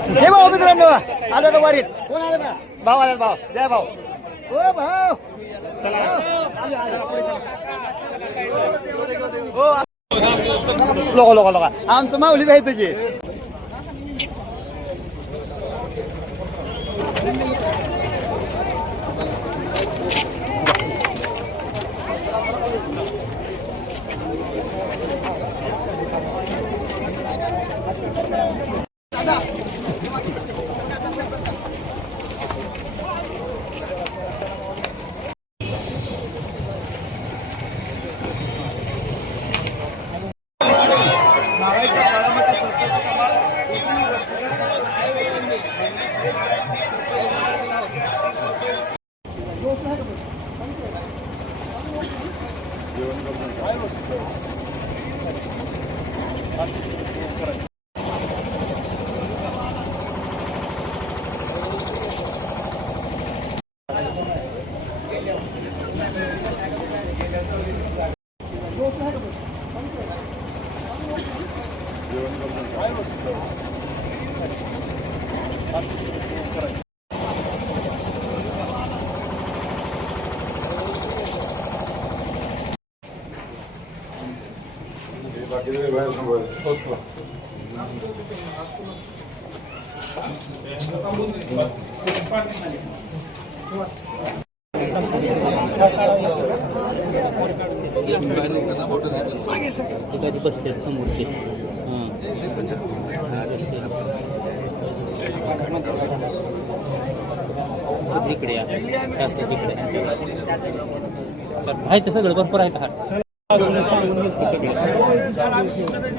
हे भाऊ मित्रांनो आलं तर वारीत कोण आलं का भाऊ आला भाऊ जय भाऊ हो भाऊ लोक लोक लोक आमचं माऊली भाई तुझी इकडे आहे ते सगळं भरपूर आहे का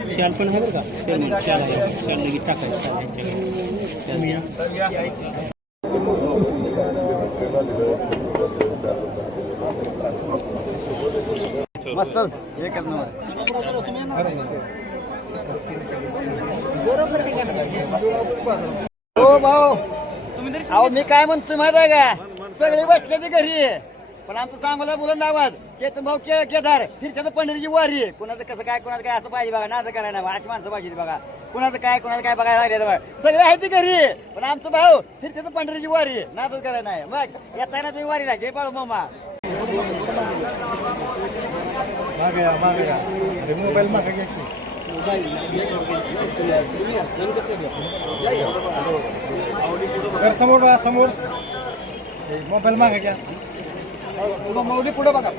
शाल पण आहे बरं का शाल आहे शाल लगेच टाकायचं मस्त एकच नंबर हो भाऊ अहो मी काय म्हणतोय माहिती आहे का सगळे बसले ते घरी पण आमचं सांगोला मुलं आवाज चेतन भाऊ केदार फिरत्याचं पंढरीची वारी कुणाचं कसं काय कुणाचं काय असं पाहिजे बघा नाचं करायला नाही अशी माणसं पाहिजे बघा कुणाचं काय बघायला लागले बघा सगळे आहे ते घरी पण आमचं भाऊ फिरत्याचं पंढरीची वारी नाचच करायला नाही मग येताय ना तुम्ही वारीला जय बाळू मामा मोबाईल सर समोर समोर मोबाईल मागे घ्या माऊली पुढे बघा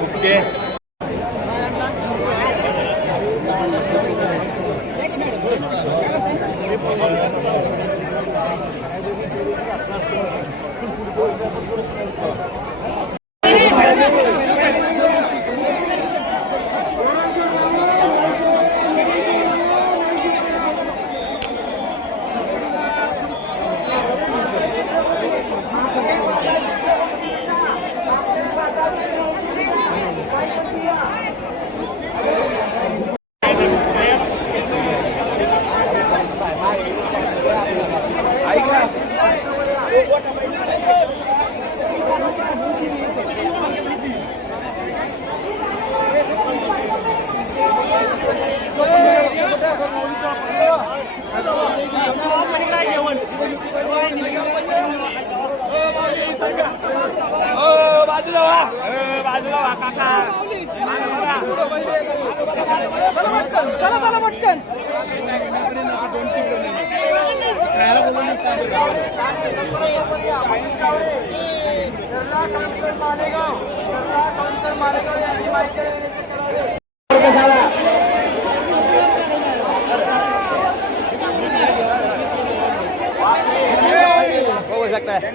ओके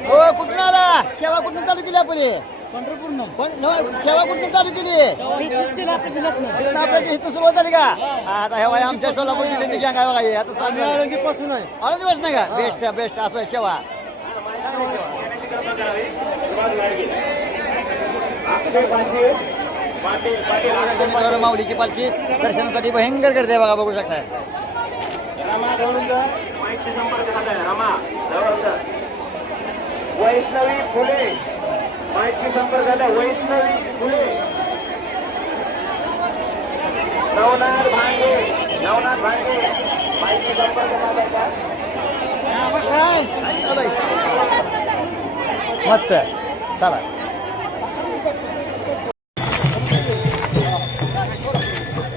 हो कुठून आला सेवा कुठून चालू केली आपण सेवा कुठून चालू केली आपल्या इथं सुरुवात झाली का आता हे आमच्या सोलापूर जिल्ह्याची गँग आहे बघा आता आळंदीपासून आहे आळंदीपासून नाही का बेस्ट असं सेवा मित्रांनो माऊलीची पालखी दर्शनासाठी भयंकर गर्दी बघा बघू शकताय वैष्णवी फुले माहिती संपर्काला वैष्णवी फुले नवनाथ भांगे माहिती संपर्क साधायचा. मस्त चला.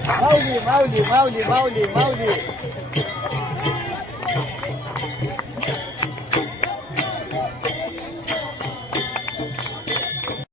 माऊली माऊली माऊली माऊली माऊली